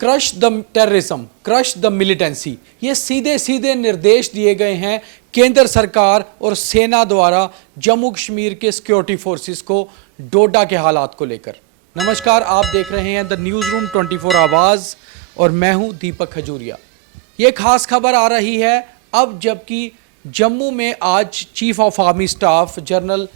Crush the terrorism, crush the militancy, ये सीधे सीधे निर्देश दिए गए हैं केंद्र सरकार और सेना द्वारा जम्मू कश्मीर के सिक्योरिटी फोर्सेस को डोडा के हालात को लेकर। नमस्कार, आप देख रहे हैं द न्यूज़ रूम 24 आवाज़ और मैं हूं दीपक खजूरिया। ये खास खबर आ रही है अब जबकि जम्मू में आज chief of army staff general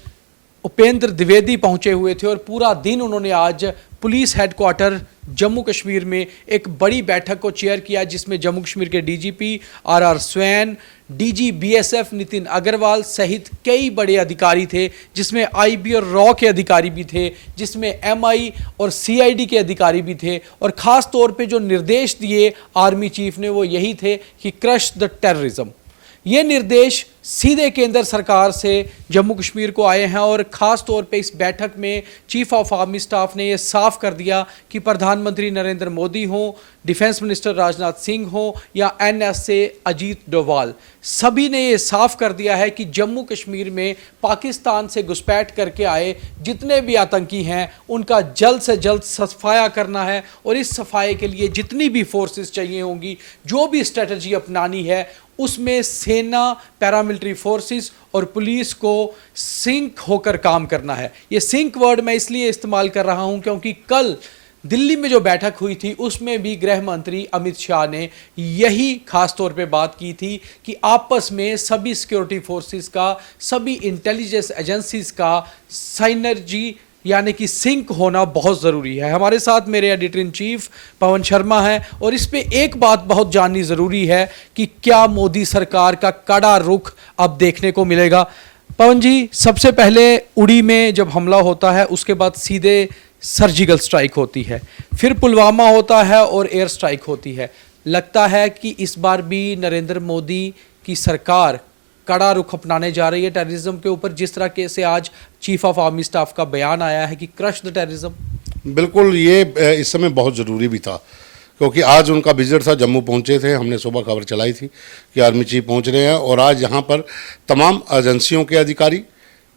Upendra Dwivedi पहुंचे हुए थे और पूरा दिन उन्होंने आज पुलिस हेडक्वार्टर जम्मू कश्मीर में एक बड़ी बैठक को चेयर किया, जिसमें जम्मू कश्मीर के DGP R Swain, DG BSF Nitin Agrawal सहित कई बड़े अधिकारी थे, जिसमें आईबी और रॉ के अधिकारी भी थे, जिसमें एमआई और सीआईडी के अधिकारी भी थे। और ख़ास तौर पे जो निर्देश दिए आर्मी चीफ ने वो यही थे कि क्रश द टेररिज्म। ये निर्देश सीधे केंद्र सरकार से जम्मू कश्मीर को आए हैं और ख़ास तौर पे इस बैठक में चीफ ऑफ आर्मी स्टाफ ने ये साफ कर दिया कि प्रधानमंत्री नरेंद्र मोदी हों, डिफेंस मिनिस्टर राजनाथ सिंह हों या एनएसए अजीत डोभाल, सभी ने ये साफ कर दिया है कि जम्मू कश्मीर में पाकिस्तान से घुसपैठ करके आए जितने भी आतंकी हैं उनका जल्द से जल्द सफाया करना है। और इस सफाए के लिए जितनी भी फोर्सेस चाहिए होंगी, जो भी स्ट्रेटजी अपनानी है, उसमें सेना, पैरामिलिट्री फोर्सेस और पुलिस को सिंक होकर काम करना है। ये सिंक वर्ड मैं इसलिए इस्तेमाल कर रहा हूं क्योंकि कल दिल्ली में जो बैठक हुई थी उसमें भी गृह मंत्री अमित शाह ने यही खास तौर पे बात की थी कि आपस में सभी सिक्योरिटी फोर्सेस का, सभी इंटेलिजेंस एजेंसीज का साइनर्जी यानी कि सिंक होना बहुत ज़रूरी है। हमारे साथ मेरे editor in chief Pawan Sharma हैं और इस पे एक बात बहुत जाननी ज़रूरी है कि क्या मोदी सरकार का कड़ा रुख अब देखने को मिलेगा। पवन जी, सबसे पहले उड़ी में जब हमला होता है उसके बाद सीधे सर्जिकल स्ट्राइक होती है, फिर पुलवामा होता है और एयर स्ट्राइक होती है। लगता है कि इस बार भी नरेंद्र मोदी की सरकार कड़ा रुख अपनाने जा रही है टेररिज्म के ऊपर, जिस तरह के से आज चीफ ऑफ आर्मी स्टाफ का बयान आया है कि क्रश द टेररिज्म। बिल्कुल, ये इस समय बहुत ज़रूरी भी था क्योंकि आज उनका विजिट था, जम्मू पहुंचे थे। हमने सुबह खबर चलाई थी कि आर्मी चीफ पहुंच रहे हैं और आज यहाँ पर तमाम एजेंसियों के अधिकारी,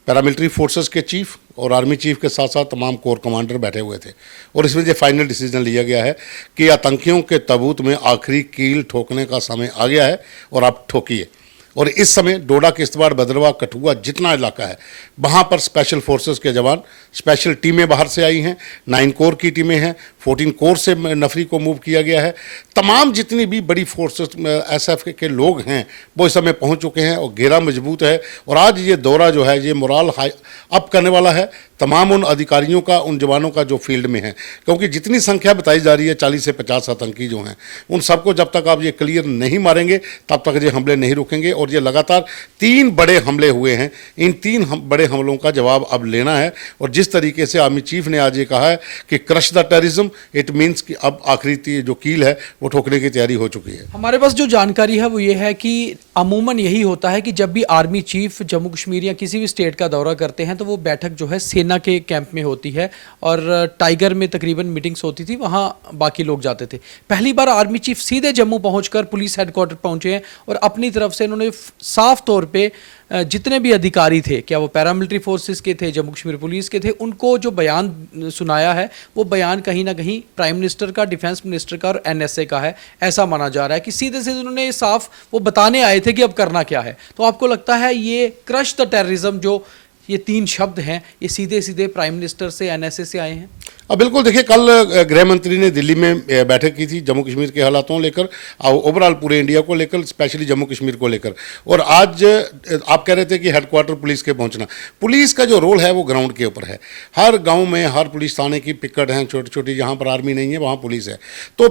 पैरामिलिट्री फोर्सेस के चीफ और आर्मी चीफ के साथ साथ तमाम कोर कमांडर बैठे हुए थे। और इसमें जो फाइनल डिसीजन लिया गया है कि आतंकियों के ताबूत में आखिरी कील ठोकने का समय आ गया है और आप ठोकिए। और इस समय डोडा, किश्तवाड़, भद्रवाह, कठुआ जितना इलाका है वहाँ पर स्पेशल फोर्सेस के जवान, स्पेशल टीमें बाहर से आई हैं, 9 कोर की टीमें हैं, 14 कोर से नफरी को मूव किया गया है। तमाम जितनी भी बड़ी फोर्सेस एसएफ के लोग हैं वो इस समय पहुँच चुके हैं और घेरा मजबूत है। और आज ये दौरा जो है ये मोराल हाई अप करने वाला है तमाम उन अधिकारियों का, उन जवानों का जो फील्ड में हैं, क्योंकि जितनी संख्या बताई जा रही है 40 से 50 आतंकी जो हैं, उन सबको जब तक आप ये क्लियर नहीं मारेंगे तब तक ये हमले नहीं रुकेंगे। और ये लगातार 3 बड़े हमले हुए हैं, इन 3 बड़े हमलों का जवाब अब लेना है। और जिस तरीके से आर्मी चीफ ने आज ये कहा है कि crush the terrorism, it means कि अब आखिरी जो कील है वो ठोकने की तैयारी हो चुकी है। हमारे पास जो जानकारी है वो ये है कि अमूमन यही होता है कि जब भी आर्मी चीफ जम्मू कश्मीर या किसी भी स्टेट का दौरा करते हैं तो वो बैठक जो है सेना के कैंप में होती है और टाइगर में तकरीबन मीटिंग्स होती थी, वहाँ बाकी लोग जाते थे। पहली बार आर्मी चीफ सीधे जम्मू पहुंचकर पुलिस हेडक्वार्टर पहुंचे हैं और अपनी तरफ से इन्होंने साफ तौर पे जितने भी अधिकारी थे, क्या वो पैरामिलिट्री फोर्सेस के थे, जम्मू कश्मीर पुलिस के थे, उनको जो बयान सुनाया है वो बयान कहीं ना कहीं प्राइम मिनिस्टर का, डिफेंस मिनिस्टर का और एनएसए का है, ऐसा माना जा रहा है कि सीधे सीधे उन्होंने साफ वो बताने आए थे कि अब करना क्या है। तो आपको लगता है ये क्रश द टेररिज्म, जो ये 3 शब्द हैं, ये सीधे सीधे प्राइम मिनिस्टर से, एनएसए से आए हैं? अब बिल्कुल देखिए, कल गृह मंत्री ने दिल्ली में बैठक की थी जम्मू कश्मीर के हालातों लेकर, ओवरऑल पूरे इंडिया को लेकर, स्पेशली जम्मू कश्मीर को लेकर। और आज आप कह रहे थे कि हेडक्वार्टर पुलिस के पहुंचना, पुलिस का जो रोल है वो ग्राउंड के ऊपर है। हर गांव में, हर पुलिस थाने की पिकेट हैं छोटी छोटी, जहां पर आर्मी नहीं है वहां पुलिस है। तो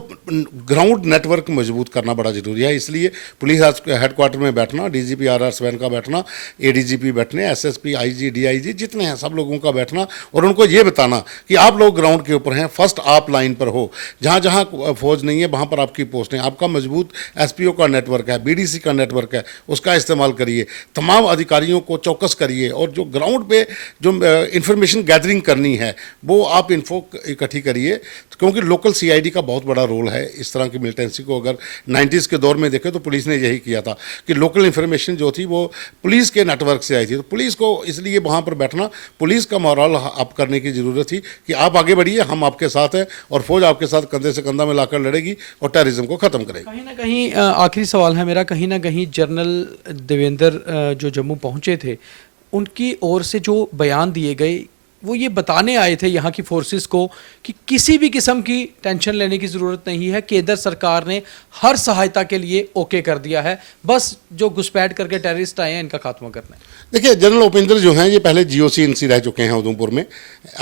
ग्राउंड नेटवर्क मजबूत करना बड़ा जरूरी है, इसलिए पुलिस हेडक्वार्टर में बैठना, डीजीपी आर स्वैन का बैठना, एडीजीपी बैठने, एसएसपी, आईजी, डीआईजी जितने हैं सब लोगों का बैठना और उनको ये बताना कि आप लोग ग्राउंड के ऊपर हैं, फर्स्ट आप लाइन पर हो, जहां जहां फौज नहीं है वहां पर आपकी पोस्ट है, आपका मजबूत एसपीओ का नेटवर्क है, बीडीसी का नेटवर्क है, उसका इस्तेमाल करिए, तमाम अधिकारियों को चौकस करिए और जो ग्राउंड पे जो इंफॉर्मेशन गैदरिंग करनी है वो आप इन्फो इकट्ठी करिए, क्योंकि लोकल सीआईडी का बहुत बड़ा रोल है इस तरह की मिलिटेंसी को। अगर 90s के दौर में देखें तो पुलिस ने यही किया था कि लोकल इंफॉर्मेशन जो थी वो पुलिस के नेटवर्क से आई थी, तो पुलिस को इसलिए लिए वहाँ पर बैठना, पुलिस का मोरल अप करने की ज़रूरत थी कि आप आगे बढ़िए, हम आपके साथ हैं और फौज आपके साथ कंधे से कंधा मिलाकर लड़ेगी और टेररिज्म को ख़त्म करेगी। कहीं ना कहीं आखिरी सवाल है मेरा, कहीं ना कहीं जनरल देवेंद्र जो जम्मू पहुंचे थे, उनकी ओर से जो बयान दिए गए वो ये बताने आए थे यहाँ की फोर्सेस को कि किसी भी किस्म की टेंशन लेने की ज़रूरत नहीं है, केंद्र सरकार ने हर सहायता के लिए ओके कर दिया है, बस जो घुसपैठ करके टेररिस्ट आए हैं इनका खात्मा करना है। देखिए, जनरल उपेंद्र जो हैं ये पहले GOC INC रह चुके हैं उधमपुर में,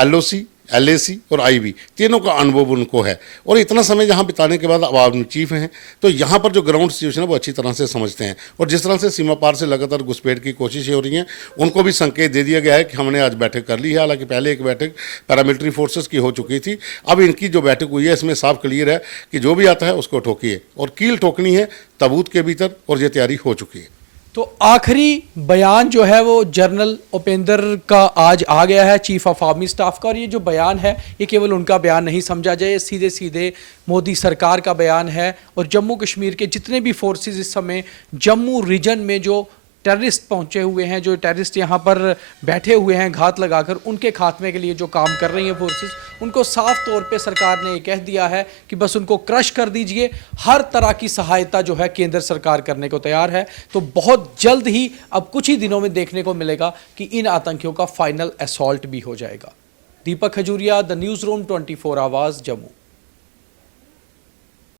LOC, LAC और IB तीनों का अनुभव उनको है और इतना समय यहाँ बिताने के बाद अब आर्मी चीफ हैं, तो यहाँ पर जो ग्राउंड सिचुएशन है वो अच्छी तरह से समझते हैं और जिस तरह से सीमा पार से लगातार घुसपैठ की कोशिशें हो रही हैं, उनको भी संकेत दे दिया गया है कि हमने आज बैठक कर ली है। हालांकि पहले एक बैठक पैरामिलिट्री फोर्सेस की हो चुकी थी, अब इनकी जो बैठक हुई है इसमें साफ क्लियर है कि जो भी आता है उसको ठोकिए और कील ठोकनी है ताबूत के भीतर, और ये तैयारी हो चुकी है। तो आखिरी बयान जो है वो जनरल उपेंद्र का आज आ गया है, चीफ ऑफ आर्मी स्टाफ का, और ये जो बयान है ये केवल उनका बयान नहीं समझा जाए, सीधे सीधे मोदी सरकार का बयान है। और जम्मू कश्मीर के जितने भी फोर्सेस इस समय जम्मू रीजन में जो टेररिस्ट पहुंचे हुए हैं, जो टेररिस्ट यहाँ पर बैठे हुए हैं घात लगाकर, उनके खात्मे के लिए जो काम कर रही हैं फोर्सेस, उनको साफ तौर पे सरकार ने ये कह दिया है कि बस उनको क्रश कर दीजिए, हर तरह की सहायता जो है केंद्र सरकार करने को तैयार है। तो बहुत जल्द ही, अब कुछ ही दिनों में देखने को मिलेगा कि इन आतंकियों का फाइनल असॉल्ट भी हो जाएगा। दीपक खजूरिया, द न्यूज़ रूम 24 आवाज़, जम्मू।